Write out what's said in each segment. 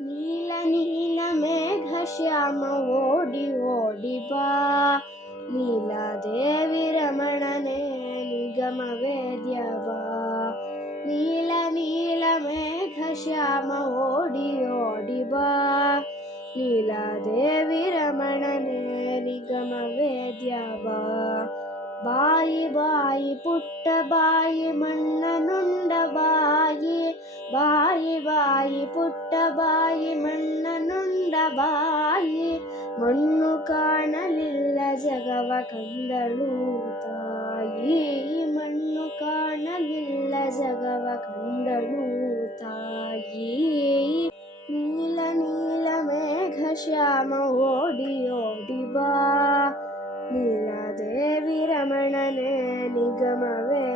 ನೀಲ ನೀಲ ಮೇಘ ಶ್ಯಾಮ ಓಡಿ ಓಡಿ ಬಾ ನೀಲಾದೇವಿ ರಮಣನೆ ನಿಗಮ ವೇದ್ಯ ಬಾ ನೀಲ ನೀಲ ಮೇಘ ಶ್ಯಾಮ ಓಡಿ ಓಡಿ ಬಾ ನೀಲಾದೇವಿ ರಮಣನೆ ನಿಗಮ ವೇದ್ಯ ಬಾ ಬಾಯಿ ಬಾಯಿ ಪುಟ್ಟ ಬಾಯಿ ಮಣ್ಣನುಂಡ ಬಾಯಿ ಬಾಯಿ ಬಾಯಿ ಪುಟ್ಟ ಬಾಯಿ ಮಣ್ಣನುಂಡ ಬಾಯಿ, ಮಣ್ಣು ಕಾಣಲಿಲ್ಲ ಜಗವ ಕಂದಳು ತಾಯಿ. ಮಣ್ಣು ಕಾಣಲಿಲ್ಲ ಜಗವ ಕಂದಳು ತಾಯಿ. ನೀಲ ನೀಲ ಮೇಘ ಶ್ಯಾಮ ಓಡಿ ಓಡಿ ಬಾ. ನೀಲಾದೇವಿ ರಮಣನೆ ನಿಗಮವೇ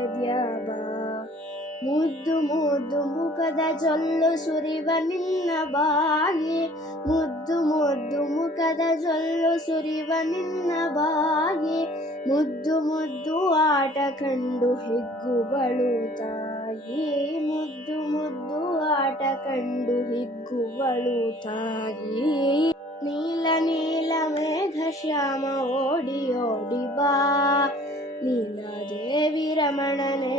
ಮುದ್ದು ಮುದ್ದು ಮುಖದ ಜೊಲ್ಲು ಸುರಿವ ನಿನ್ನ ಬಾಯಿ. ಮುದ್ದು ಮುದ್ದು ಮುಖದ ಜೊಲ್ಲು ಸುರಿವ ನಿನ್ನ ಬಾಯಿ. ಮುದ್ದು ಮುದ್ದು ಆಟ ಕಂಡು ಹಿಗ್ಗುಗಳು ತಾಯಿ. ಮುದ್ದು ಮುದ್ದು ಆಟ ಕಂಡು ಹಿಗ್ಗುಗಳು ತಾಯಿ. ನೀಲ ನೀಲ ಮೇಘ ಶ್ಯಾಮ ಓಡಿ ಓಡಿ ಬಾ. ನೀಲ ದೇವಿ ರಮಣನೆ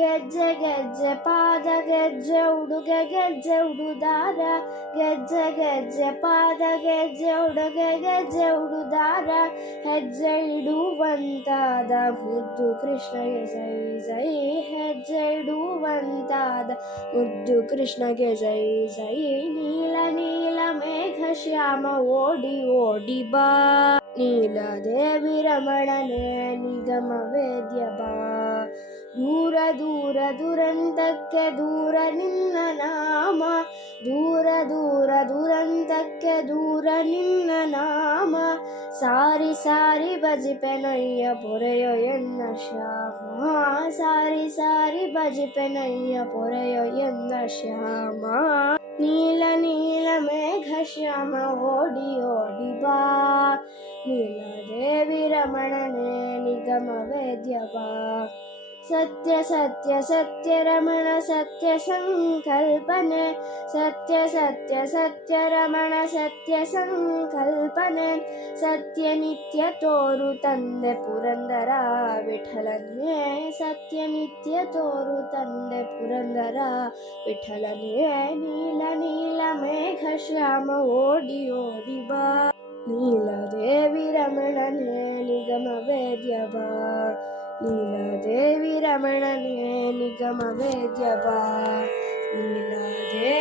ಗೆಜ್ಜೆ ಗೆಜ್ಜೆ, ಪಾದ, ಗೆಜ್ಜೆ, ಉಡುಗೆ, ಗೆಜ್ಜೆ, ಉಡುದಾರ. ಗೆಜ್ಜೆ ಗೆಜ್ಜೆ, ಪಾದ, ಗೆಜ್ಜೆ, ಉಡುಗೆ, ಗೆಜ್ಜೆ, ಉಡುದಾರ. ಹೆಜ್ಜೆ ಇಡುವಂತಾದ ಮುದ್ದು ಕೃಷ್ಣಗೆ ಜೈ ಜೈ. ಹೆಜ್ಜೆ ಇಡುವಂತಾದ ಮುದ್ದು ಕೃಷ್ಣಗೆ ಜೈ ಜೈ. ನೀಲ ನೀಲ ಮೇಘ ಶ್ಯಾಮ ಓಡಿ ಓಡಿ ಬಾ. ನೀಲ ದೇವಿ ರಮಣನೆ ನಿಗಮ ವೇದ್ಯ ಬಾ. ದೂರ ದೂರ ದುರಂತಕ್ಕೆ ದೂರ ನಿನ್ನ ನಾಮ ದೂರ ದೂರ ದುರಂತಕ್ಕೆ ದೂರ ನಿನ್ನ ನಾಮ ಸಾರಿ ಸಾರಿ ಬಜಿಪೆನಯ್ಯ ಪೊರೆಯೋ ಎನ್ನ ಶ್ಯಾಮ ಸಾರಿ ಸಾರಿ ಬಜಿಪೆನಯ್ಯ ಪೊರೆಯೋ ಎನ್ನ ಶ್ಯಾಮ ನೀಲ ನೀಲ ಮೇಘ ಶ್ಯಾಮ ಓಡಿ ಓಡಿ ಬಾ ನೀಲದೇವಿ ರಮಣನೆ ನಿಗಮ ವೇದ್ಯ ಬಾ ಸತ್ಯ ಸತ್ಯ ಸತ್ಯ ರಮಣ ಸತ್ಯ ಸಂಕಲ್ಪನೆ ಸತ್ಯ ಸತ್ಯ ಸತ್ಯ ರಮಣ ಸತ್ಯ ಸಂಕಲ್ಪನೆ ಸತ್ಯ ನಿತ್ಯ ತೋರು ತಂದೆ ಪುರಂದರ ವಿಠಲನೇ ಸತ್ಯ ನಿತ್ಯ ತೋರು ತಂದೆ ಪುರಂದರ ವಿಠಲನೇ ನೀಲ ನೀಲ ಮೇಘ ಶ್ಯಾಮ ಓಡಿ ಓಡಿ ಬಾ ನೀಲದೇವಿ ರಮಣನೇ ನಿಗಮ ವೇದ್ಯ ಬಾ ನೀಲದೇವಿ ರಮಣನೇ ನಿಗಮ ವೇದ್ಯವ ನೀನಾದೇ